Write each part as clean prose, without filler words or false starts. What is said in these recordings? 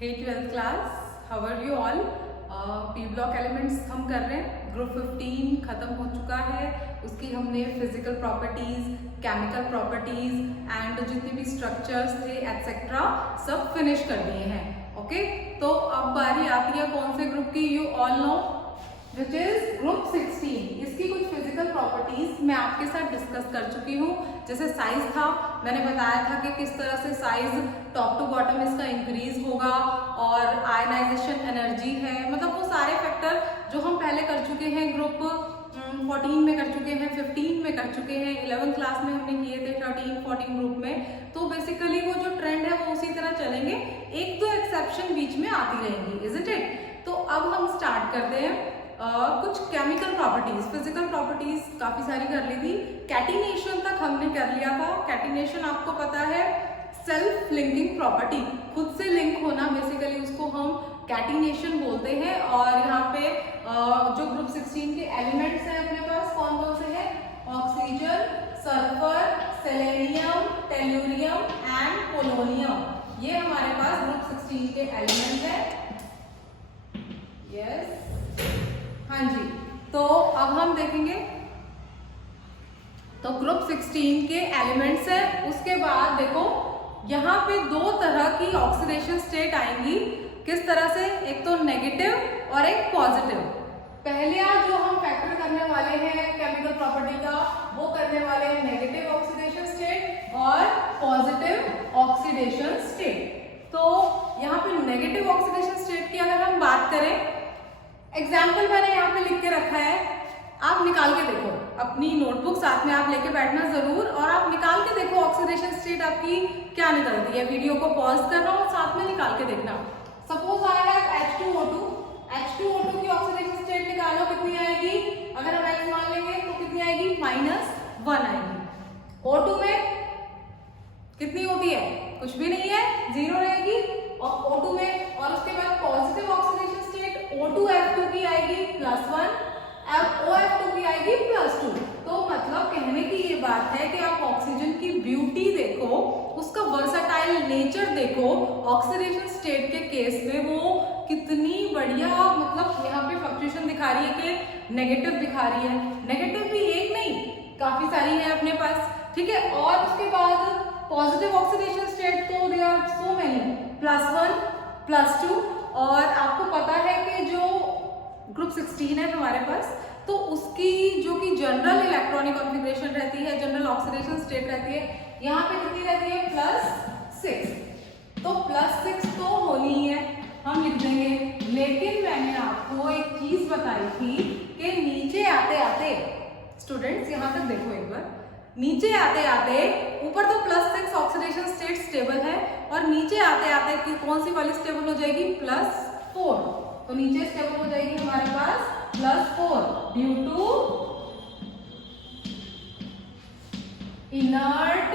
Hey 12th class, how are you all. P block elements हम कर रहे हैं। ग्रुप 15 खत्म हो चुका है। उसकी हमने physical properties, chemical properties and जितने भी स्ट्रक्चर्स थे एटसेट्रा सब फिनिश कर दिए हैं। ओके, तो अब बारी आती है कौन से ग्रुप की? You all know which is group 16। इसकी कुछ फिजिकल प्रॉपर्टीज मैं आपके साथ डिस्कस कर चुकी हूँ। जैसे साइज था, मैंने बताया था कि किस तरह से साइज टॉप टू बॉटम इसका इंक्रीज होगा, और आयनाइजेशन एनर्जी है, मतलब वो सारे फैक्टर जो हम पहले कर चुके हैं ग्रुप 14 में कर चुके हैं, 15 में कर चुके हैं, 11th क्लास में हमने किए थे 13, 14 ग्रुप में। तो बेसिकली वो जो ट्रेंड है वो उसी तरह चलेंगे, एक दो एक्सेप्शन बीच में आती रहेंगी, इज इट इट। तो अब हम स्टार्ट करते हैं। कुछ केमिकल प्रॉपर्टीज, फिजिकल प्रॉपर्टीज काफी सारी कर ली थी। कैटिनेशन तक हमने कर लिया था। कैटिनेशन आपको पता है सेल्फ लिंकिंग प्रॉपर्टी, खुद से लिंक होना, बेसिकली उसको हम कैटिनेशन बोलते हैं। और यहाँ पे जो ग्रुप 16 के एलिमेंट्स हैं अपने पास कौन कौन से हैं? Oxygen, sulphur, selenium, tellurium and polonium, ये हमारे पास ग्रुप 16 के एलिमेंट हैं। यस, हाँ जी। तो अब हम देखेंगे, तो ग्रुप 16 के एलिमेंट्स हैं। उसके बाद देखो यहाँ पे दो तरह की ऑक्सीडेशन स्टेट आएंगी। किस तरह से? एक तो नेगेटिव और एक पॉजिटिव। पहले जो हम फैक्टर करने वाले हैं केमिकल प्रॉपर्टी का, वो करने वाले हैं नेगेटिव ऑक्सीडेशन स्टेट और पॉजिटिव ऑक्सीडेशन स्टेट। तो यहाँ पे नेगेटिव ऑक्सीडेशन स्टेट की अगर हम बात करें, एग्जाम्पल मैंने यहाँ पे लिख के रखा है, आप निकाल के देखो। अपनी नोटबुक साथ में आप लेके बैठना जरूर, और आप निकाल के देखो ऑक्सीडेशन स्टेट आपकी क्या निकलती है। वीडियो को पॉज करना और साथ में निकाल के देखना। Suppose I have H2O2, H2O2 की ऑक्सीडेशन स्टेट निकालो, कितनी आएगी? अगर हम X मान लेंगे तो कितनी आएगी? -1 आएगी। O2 में कितनी होती है? कुछ भी नहीं है, 0 रहेगी और O2 में। और उसके बाद पॉजिटिव ऑक्सीडेशन स्टेट O2F2 की आएगी +1, OF2 की आएगी +2। तो मतलब कहने की ये बात है कि आप ऑक्सीजन की ब्यूटी देखो, उसका वर्सेटाइल नेचर देखो। ऑक्सीडेशन स्टेट के केस में वो कितनी बढ़िया, मतलब यहाँ पे फ्लक्चुएशन दिखा रही है कि नेगेटिव दिखा रही है। नेगेटिव भी एक नहीं, काफी सारी है अपने पास, ठीक है। और उसके बाद पॉजिटिव ऑक्सीडेशन स्टेट तो दे आर सो मेनी, +1, +2। और आपको पता है कि जो ग्रुप 16 है हमारे पास, तो उसकी जो कि जनरल इलेक्ट्रॉनिक कॉन्फ़िगरेशन रहती है, जनरल ऑक्सीडेशन स्टेट रहती है, यहाँ पे कितनी रहती है? +6। तो +6 तो होनी ही है, हम लिख देंगे। लेकिन मैंने आपको एक चीज बताई थी कि नीचे आते आते, स्टूडेंट्स यहाँ तक देखो एक बार, नीचे आते आते ऊपर तो +6 ऑक्सीडेशन स्टेट स्टेबल है, और नीचे आते आते कि कौन सी वाली स्टेबल हो जाएगी? +4। तो नीचे स्टेबल हो जाएगी हमारे पास +4 due to inert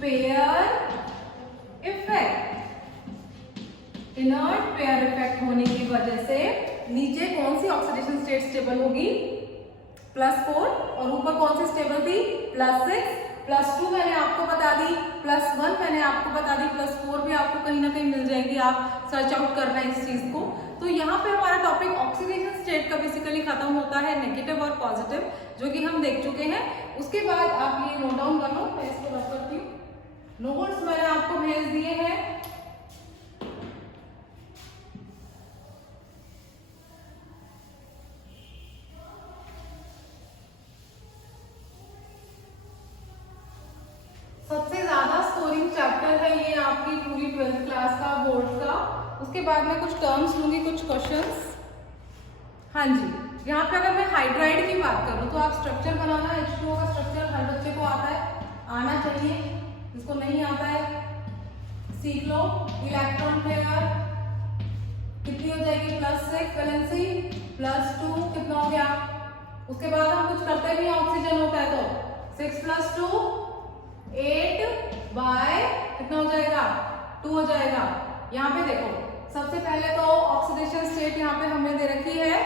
pair effect. Inert pair effect होने की वजह से नीचे कौन सी ऑक्सीडेशन स्टेट स्टेबल होगी? +4। और ऊपर कौन सी स्टेबल थी? +6। +2 मैंने आपको बता दी, +1 मैंने आपको बता दी, +4 भी आपको कहीं ना कहीं मिल जाएगी, आप सर्च आउट करना है इस चीज को। तो यहाँ पे हमारा टॉपिक ऑक्सीडेशन स्टेट का बेसिकली खत्म होता है, नेगेटिव और पॉजिटिव, जो कि हम देख चुके हैं। उसके बाद आप ये नोट डाउन कर लो, मैं इसको रख करती हूँ। नोट्स मैंने आपको भेज दिए हैं। सबसे ज्यादा स्कोरिंग चैप्टर है ये आपकी पूरी 12th क्लास का, बोर्ड का। उसके बाद मैं कुछ टर्म्स लूंगी, कुछ क्वेश्चंस। हाँ जी, यहाँ पे अगर मैं हाइड्राइड की बात करूँ तो आप स्ट्रक्चर बनाना, H2O का स्ट्रक्चर हर बच्चे को आता है, आना चाहिए। जिसको नहीं आता है सीख लो। इलेक्ट्रॉन पेयर कितनी हो जाएगी? +6 वैलेंसी, +2 कितना हो गया? उसके बाद हम कुछ करते नहीं, ऑक्सीजन होता है तो 6 + 2 8 बाय कितना हो जाएगा? 2 हो जाएगा। यहाँ पे देखो, सबसे पहले तो ऑक्सीडेशन स्टेट यहाँ पे हमने दे रखी है,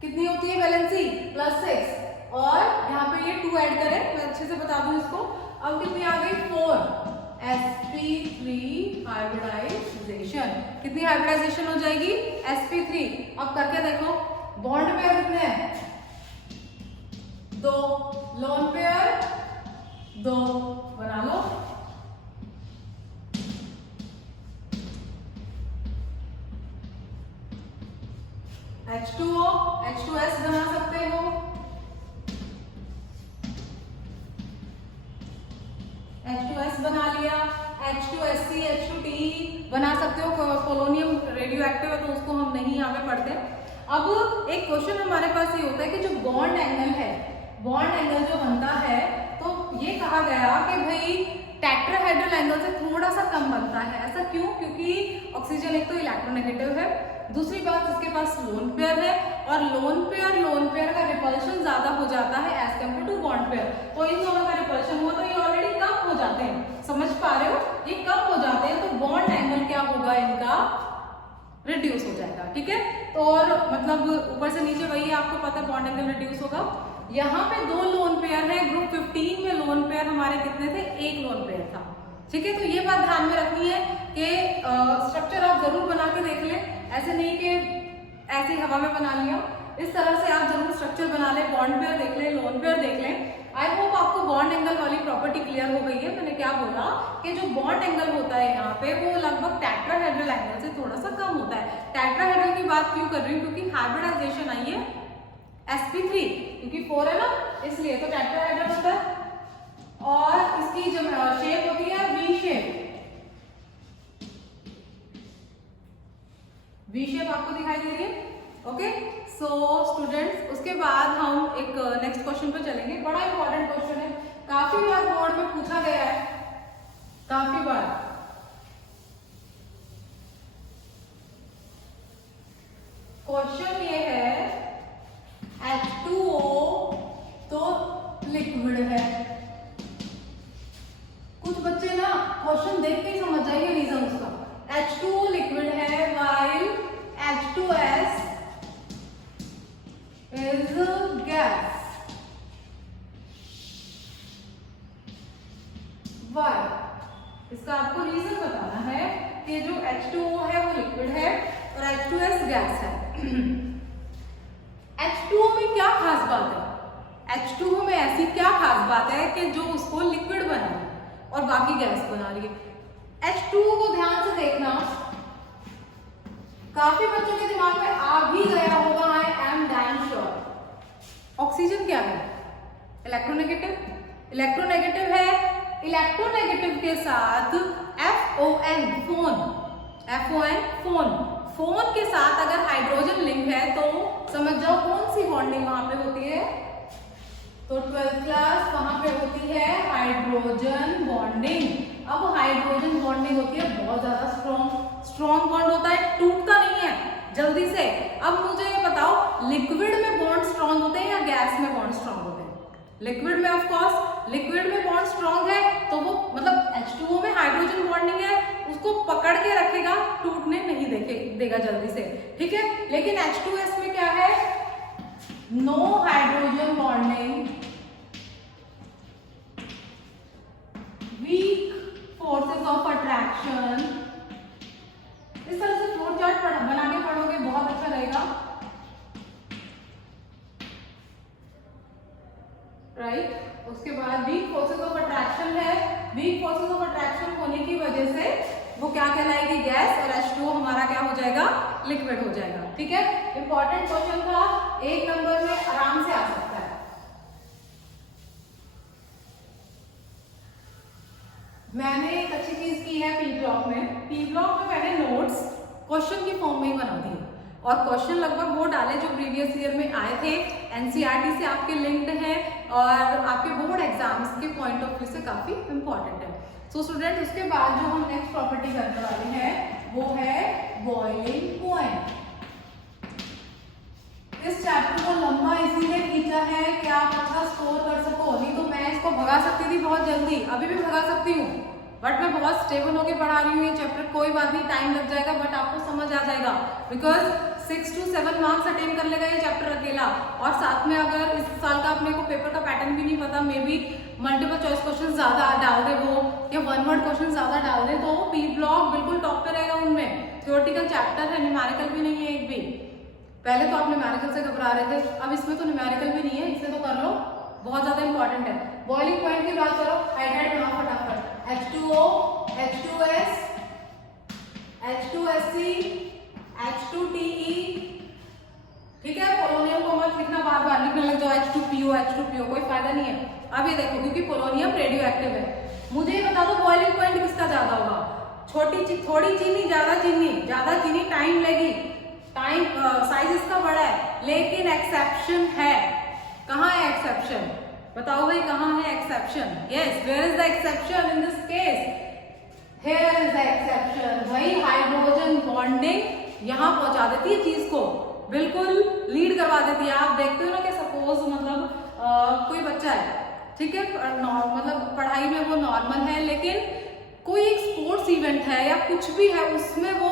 कितनी होती है वैलेंसी? +6। और यहाँ पे ये 2 ऐड करें, मैं अच्छे से बता दूं इसको। अब कितनी आ गई? 4। sp3 hybridisation. कितनी हाइब्रिडाइजेशन हो जाएगी? sp3। अब करके देखो, बॉन्ड पेयर कितने हैं? 2, लोन पेयर 2, बना लो। H2O H2S बना सकते हो, H2S बना लिया, H2SC H2TE बना सकते हो। पोलोनियम रेडियो एक्टिव है तो उसको हम नहीं यहाँ पे पढ़ते। अब एक क्वेश्चन हमारे पास ये होता है कि जो बॉन्ड एंगल है, बॉन्ड एंगल जो बनता है, तो ये कहा गया कि भाई टेट्राहेड्रल एंगल से थोड़ा सा कम बनता है। ऐसा क्यों? क्योंकि ऑक्सीजन एक तो इलेक्ट्रोनेगेटिव है, दूसरी बात इसके पास लोन पेयर है, और लोन पेयर का रिपल्शन ज्यादा हो जाता है as compare to bond pair. तो इन दोनों का रिपल्शन हुआ तो ये ऑलरेडी कम हो जाते हैं, समझ पा रहे हो? ये कम हो जाते हैं, तो बॉन्ड एंगल क्या होगा? इनका रिड्यूस हो जाएगा। ठीक है, तो और मतलब ऊपर से नीचे वही है, आपको पता है बॉन्ड एंगल रिड्यूस होगा। यहाँ पे 2 लोन पेयर है, ग्रुप 15 में लोन पेयर हमारे कितने थे? 1 लोन पेयर था। ठीक है, तो ये बात ध्यान में रखनी है कि स्ट्रक्चर आप जरूर बना के देख लें, ऐसे नहीं कि ऐसे हवा में बना लिया। इस तरह से आप जरूर स्ट्रक्चर बना लें, बॉन्ड पेयर देख लें, लोन पेयर देख लें। आई होप आपको बॉन्ड एंगल वाली प्रॉपर्टी क्लियर हो गई है। मैंने क्या बोला कि जो बॉन्ड एंगल होता है यहाँ पे, वो लगभग टेट्राहेड्रल एंगल से थोड़ा सा कम होता है। टेट्राहेड्रल की बात क्यों कर रही हूँ? क्योंकि हाइब्रिडाइजेशन आई है sp3, क्योंकि 4 है ना, इसलिए तो टेट्राहेड्रल होता है। और इसकी जो शेप होती है वी शेप, वी शेप आपको दिखाई दे रही है। ओके, सो स्टूडेंट्स, उसके बाद हम एक नेक्स्ट क्वेश्चन पे चलेंगे। बड़ा इंपॉर्टेंट क्वेश्चन है, काफी बार बोर्ड में पूछा गया है, काफी बार। क्वेश्चन ये है, H2O तो लिक्विड है। कुछ बच्चे ना क्वेश्चन देख के ही समझ जाएंगे रीजन उसका। H2O लिक्विड है, while H2S is gas. Why? इसका आपको रीजन बताना है कि जो H2O है वो लिक्विड है और H2S गैस है। H2O में क्या खास बात है? H2O में ऐसी क्या खास बात है कि जो उसको लिक्विड बना रही है और बाकी गैस बना रही है? H2O को ध्यान से देखना, काफी बच्चों के दिमाग में आ भी गया होगा, I am damn sure. Oxygen क्या है? इलेक्ट्रोनेगेटिव। इलेक्ट्रोनेगेटिव है, इलेक्ट्रोनेगेटिव के साथ FON phone, FON phone, phone के साथ अगर हाइड्रोजन लिंक है तो समझ जाओ कौन सी बॉन्डिंग वहां पे होती है? तो 12th क्लास वहां पे होती है हाइड्रोजन बॉन्डिंग। अब हाइड्रोजन बॉन्डिंग होती है बहुत ज्यादा स्ट्रॉन्ग बॉन्ड होता है, टूटता नहीं है जल्दी से। अब मुझे ये बताओ, लिक्विड में बॉन्ड स्ट्रॉन्ग होते हैं या गैस में बॉन्ड स्ट्रॉन्ग होते हैं? लिक्विड में, ऑफ कोर्स लिक्विड में बॉन्ड स्ट्रॉन्ग है, तो वो मतलब H2O में हाइड्रोजन बॉन्डिंग है, उसको पकड़ के रखेगा, टूटने नहीं देगा जल्दी से। ठीक है, लेकिन H2S में क्या है? No hydrogen bonding, weak forces of attraction. इस तरह से फ्लो चार्ट बना के पढ़ोगे, बहुत अच्छा रहेगा। राइट, उसके बाद वीक फोर्सेस ऑफ अट्रैक्शन है, वीक फोर्सेस ऑफ अट्रैक्शन होने की वजह से वो क्या कहलाएगी? गैस, और H2O हमारा क्या हो जाएगा? लिक्विड हो जाएगा। ठीक है, इंपॉर्टेंट क्वेश्चन था, 1 नंबर में आराम से आ सकता है। मैंने एक अच्छी चीज की है पी ब्लॉक में, पी ब्लॉक में मैंने नोट्स क्वेश्चन की फॉर्म में ही बना दिए, और क्वेश्चन लगभग वो डाले जो प्रीवियस ईयर में आए थे, एनसीईआरटी से आपके लिंक्ड है और आपके बोर्ड एग्जाम्स के पॉइंट ऑफ व्यू से काफी इंपॉर्टेंट है। सो स्टूडेंट, उसके बाद जो हम नेक्स्ट प्रॉपर्टी करने वाले हैं वो है बॉइलिंग पॉइंट। इस चैप्टर को लंबा इसीलिए खींचा है कि आप अच्छा स्कोर कर सको, नहीं तो मैं इसको भगा सकती थी बहुत जल्दी, अभी भी भगा सकती हूँ, बट मैं बहुत स्टेबल होकर पढ़ा रही हूँ ये चैप्टर। कोई बात नहीं, टाइम लग जाएगा बट आपको समझ आ जाएगा, बिकॉज 6 to 7 मार्क्स अटेन कर लेगा ये चैप्टर अकेला। और साथ में अगर इस साल का अपने को पेपर का पैटर्न भी नहीं पता, may be multiple choice question ज्यादा डाल दे वो, या 1 वर्ड क्वेश्चन ज्यादा डाल दें तो पी ब्लॉक बिल्कुल टॉप पे रहेगा उनमें। थ्योरेटिकल चैप्टर है, न्यूमेरिकल भी नहीं है एक भी। पहले तो आप न्यूमेरिकल से घबरा रहे थे, अब इसमें तो न्यूमेरिकल भी नहीं है, इसे तो कर लो, बहुत ज्यादा इंपॉर्टेंट है। बॉइलिंग पॉइंट की बात करो, हाइड्रेट बनाओ फटाफट। H2O, H2S, H2SC, H2TE, ठीक है। पोलोनियम को मत लिखना, बार बार लिखने लग जाओ H2PO, H2PO, कोई फायदा नहीं है। अब ये देखो, क्योंकि पोलोनियम रेडियो एक्टिव है, मुझे ये बता दो बॉइलिंग पॉइंट किसका ज्यादा होगा? थोड़ी चीनी, ज्यादा चीनी टाइम लेगी, टाइम साइज इसका बड़ा है, लेकिन एक्सेप्शन है। कहाँ है एक्सेप्शन? बताओ भाई, कहाँ है exception? Yes, where is the exception in this case? Here is the exception. वही हाइड्रोजन बॉन्डिंग यहाँ पहुंचा देती है चीज को, बिल्कुल लीड करवा देती है। आप देखते हो ना कि सपोज मतलब कोई बच्चा है, ठीक है, मतलब पढ़ाई में वो नॉर्मल है, लेकिन कोई एक स्पोर्ट्स इवेंट है या कुछ भी है, उसमें वो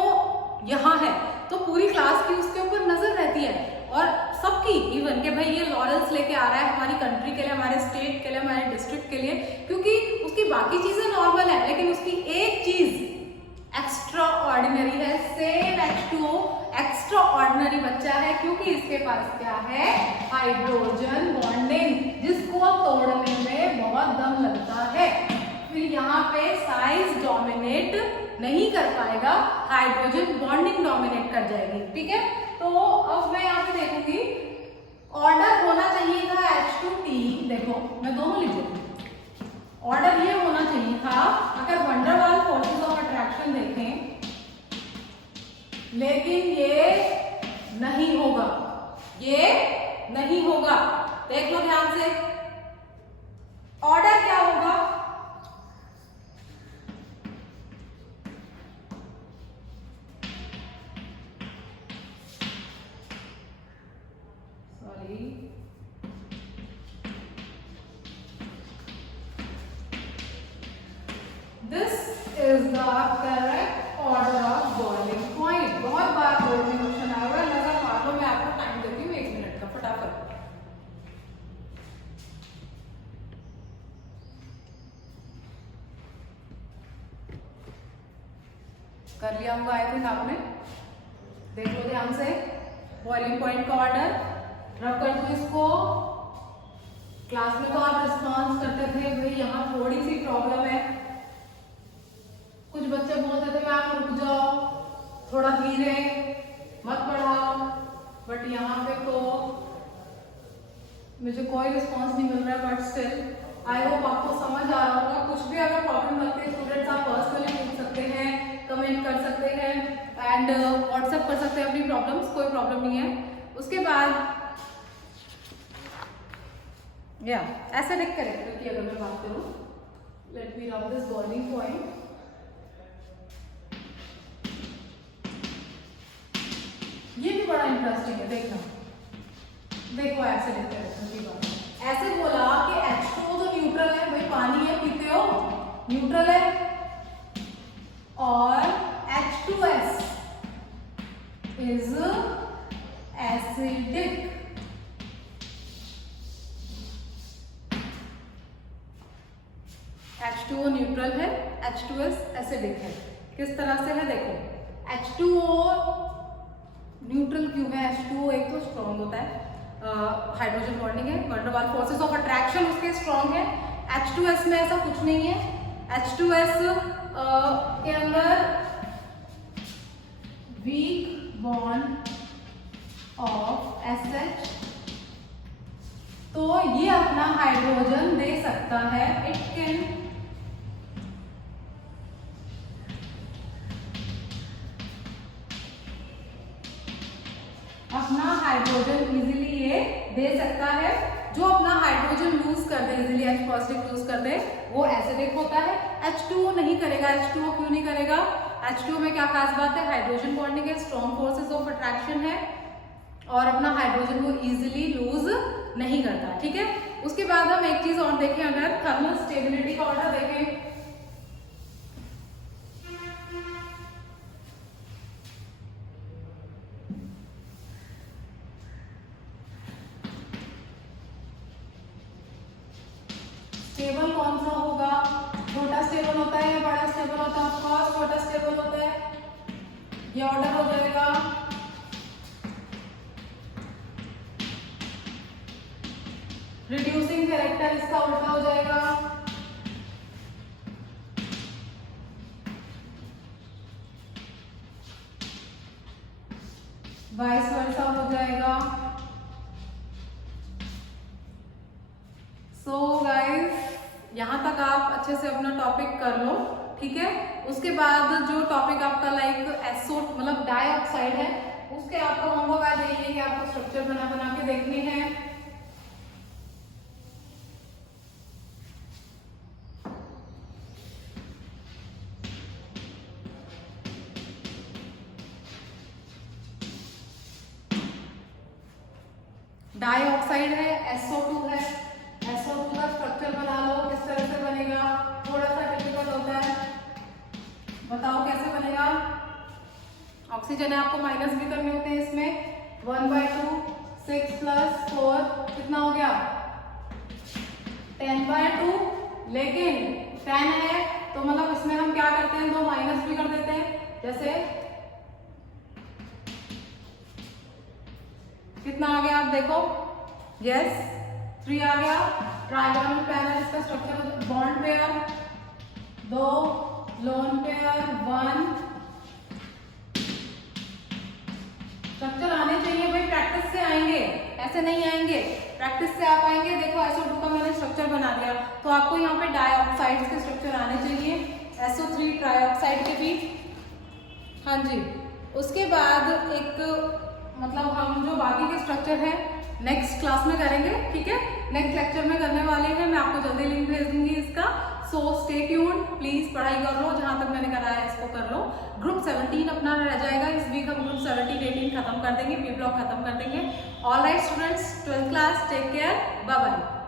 यहाँ है, तो पूरी क्लास की उसके ऊपर नजर रहती है, और सबकी, इवन के भाई ये लॉरेंस लेके आ रहा है हमारी कंट्री के लिए, हमारे स्टेट के लिए, हमारे डिस्ट्रिक्ट के लिए, क्योंकि उसकी बाकी चीजें नॉर्मल है, लेकिन उसकी एक चीज एक्स्ट्रा ऑर्डिनरी है। सेम H2O एक्स्ट्रा ऑर्डिनरी बच्चा है, क्योंकि इसके पास क्या है? हाइड्रोजन बॉन्डिंग, जिसको तोड़ने में बहुत दम लगता है। फिर यहाँ पे साइज डोमिनेट नहीं कर पाएगा, हाइड्रोजन बॉन्डिंग डोमिनेट कर जाएगी, ठीक है। तो अब मैं यहाँ पे देखूंगी, ऑर्डर होना चाहिए था H2T, देखो मैं दोनों लिख देती हूँ। ऑर्डर ये होना चाहिए था, अगर वंडर वाल फोर्सेस ऑफ अट्रैक्शन देखें, लेकिन ये नहीं होगा, ये नहीं होगा। देख लो ध्यान से, ऑर्डर क्या होगा? This is the correct order of boiling point। बहुत बार बोर्ड में क्वेश्चन आया हुआ है, नजर मार लो, मैं आपको टाइम देती हूँ 1 मिनट का, फटाफट। कर लिया होगा आई थिंक आपने, देख लो ध्यान से। बॉइलिंग पॉइंट का ऑर्डर रख कर दो इसको। क्लास में तो आप रिस्पॉन्स करते थे, भाई यहाँ थोड़ी सी प्रॉब्लम है, कुछ बच्चे बोलते थे मैम रुक जाओ, थोड़ा धीरे मत पढ़ाओ, बट यहाँ पे तो मुझे कोई रिस्पॉन्स नहीं मिल रहा है। बट स्टिल आई होप आपको समझ आ रहा होगा। कुछ भी अगर प्रॉब्लम लगती है स्टूडेंट्स, आप पर्सनली पूछ सकते हैं, कमेंट कर सकते हैं, एंड व्हाट्सएप कर सकते हैं अपनी प्रॉब्लम्स, कोई प्रॉब्लम नहीं है। उसके बाद या ऐसे लिख कर की अगर मैं बात करूँ, let me rub this boiling point. ये भी बड़ा इंटरेस्टिंग है, देखना, देखो ऐसे लिखते हैं, ऐसे बोला कि H2O तो न्यूट्रल है, भाई पानी है, पीते हो, न्यूट्रल है, और H2S is acidic. H2O neutral है, H2S एसिडिक है। किस तरह से है देखो, H2O न्यूट्रल क्यों है? H2O एक तो स्ट्रॉन्ग होता है, हाइड्रोजन बॉन्डिंग है, वंडर वाल फोर्सेस ऑफ अट्रैक्शन उसके स्ट्रॉन्ग है। H2S में ऐसा कुछ नहीं है, H2S के अंदर वीक बॉन्ड ऑफ SH, तो ये अपना हाइड्रोजन दे सकता है, इट कैन अपना हाइड्रोजन इजीली ये दे सकता है। जो अपना हाइड्रोजन लूज कर दे, इजीली H पॉजिटिव लूज कर दे, वो एसिडिक होता है। H2O नहीं करेगा। H2O क्यों नहीं करेगा? H2O में क्या खास बात है? हाइड्रोजन बॉन्डिंग है, स्ट्रॉन्ग फोर्सेस ऑफ अट्रैक्शन है, और अपना हाइड्रोजन को इजीली लूज नहीं करता, ठीक है। उसके बाद हम एक चीज और देखें, अगर थर्मल स्टेबिलिटी का ऑर्डर देखें, स्टेबल कौन सा होगा? छोटा स्टेबल होता है या बड़ा स्टेबल होता है? ऑफ कोर्स छोटा स्टेबल होता है। ये ऑर्डर हो जाएगा। रिड्यूसिंग कैरेक्टर इसका उल्टा हो जाएगा। वाइस वर्सा हो जाएगा। सो गाइस यहाँ तक आप अच्छे से अपना टॉपिक कर लो, ठीक है। उसके बाद जो टॉपिक आपका लाइक एसओ मतलब डाइऑक्साइड है, उसके आपको होमवर्क आ जाइए कि आपको स्ट्रक्चर बना बना के देखने हैं। डाइऑक्साइड है, SO2 है, SO2 का स्ट्रक्चर बना लो। किस तरह से बनेगा? थोड़ा सा डिफिकल्ट होता है, बताओ कैसे बनेगा। ऑक्सीजन है, आपको माइनस भी करने होते हैं इसमें। 1/2 6 + 4 कितना हो गया? 10/2। लेकिन 10 है तो मतलब इसमें हम क्या करते हैं, 2 माइनस भी कर देते हैं। जैसे कितना आ गया आप देखो, यस 3 आ गया। ट्राइगोनल पैनल इसका structure, bond pair 2, lone pair 1। Structure आने चाहिए भाई, प्रैक्टिस से आएंगे, ऐसे नहीं आएंगे, प्रैक्टिस से आप आएंगे। देखो SO2 का मैंने स्ट्रक्चर बना दिया, तो आपको यहाँ पे डाइऑक्साइड्स के स्ट्रक्चर आने चाहिए, SO3 ट्राइऑक्साइड के भी। हाँ जी, उसके बाद एक मतलब हम जो बाकी के स्ट्रक्चर है नेक्स्ट क्लास में करेंगे, ठीक है। नेक्स्ट लेक्चर में करने वाले हैं, मैं आपको जल्दी लिंक भेज दूंगी इसका। सो स्टे ट्यून्ड, प्लीज पढ़ाई कर लो, जहां तक मैंने कराया है इसको कर लो। ग्रुप 17 अपना रह जाएगा, इस वीक हम ग्रुप 17 18 खत्म कर देंगे, बी ब्लॉक खत्म कर देंगे। All right students, 12th class, take care, bye bye.